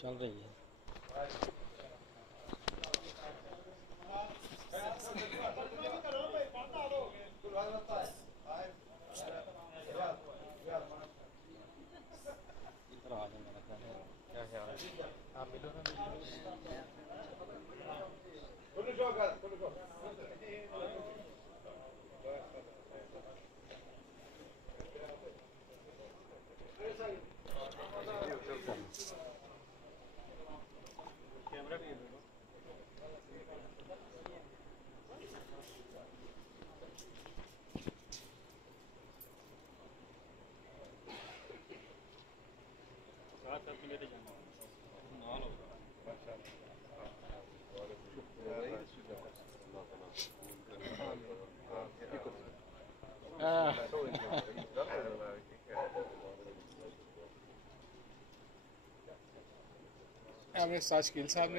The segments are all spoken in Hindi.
चल रही है। इधर आ जाए मेरा ख्याल है। क्या ख्याल है? आप मिलो ना। कैमरा भी है। आपने साशकील साहब ने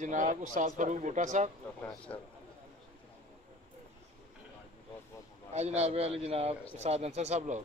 जनाब उस्ताद फरूक बूटा साहब जनाब जनाब उस्ताद अंसर साहब लोग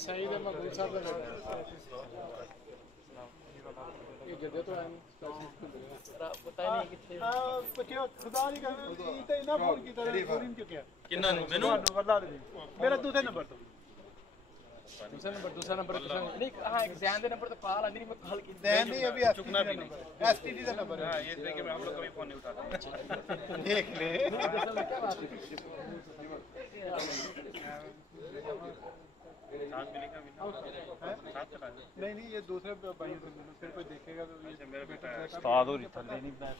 सही है महबूब साहब ये जगह तो है पता नहीं कितने खुदा नहीं कर इतना फोन की तरह फोन क्यों किया किन्ना मेनू मेरा दूसरा नंबर तो दूसरा नंबर नहीं हां एग्जाम दे नंबर तो कॉल आंदी नहीं मैं कॉल की दैन नहीं अभी चुकना भी नहीं एसटीडी का नंबर है ये देखिए हम लोग कभी फोन नहीं उठाते देख ले क्या बात है साथ मिलेगा भी साथ चला नहीं नहीं ये दूसरे भाइयों से मिलो फिर कोई देखेगा तो ये मेरा बेटा है उस्ताद और थल्ले नहीं बैठ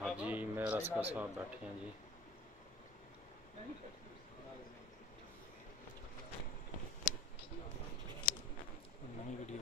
हाजी मेरा साहब बैठे हैं जी। नई वीडियो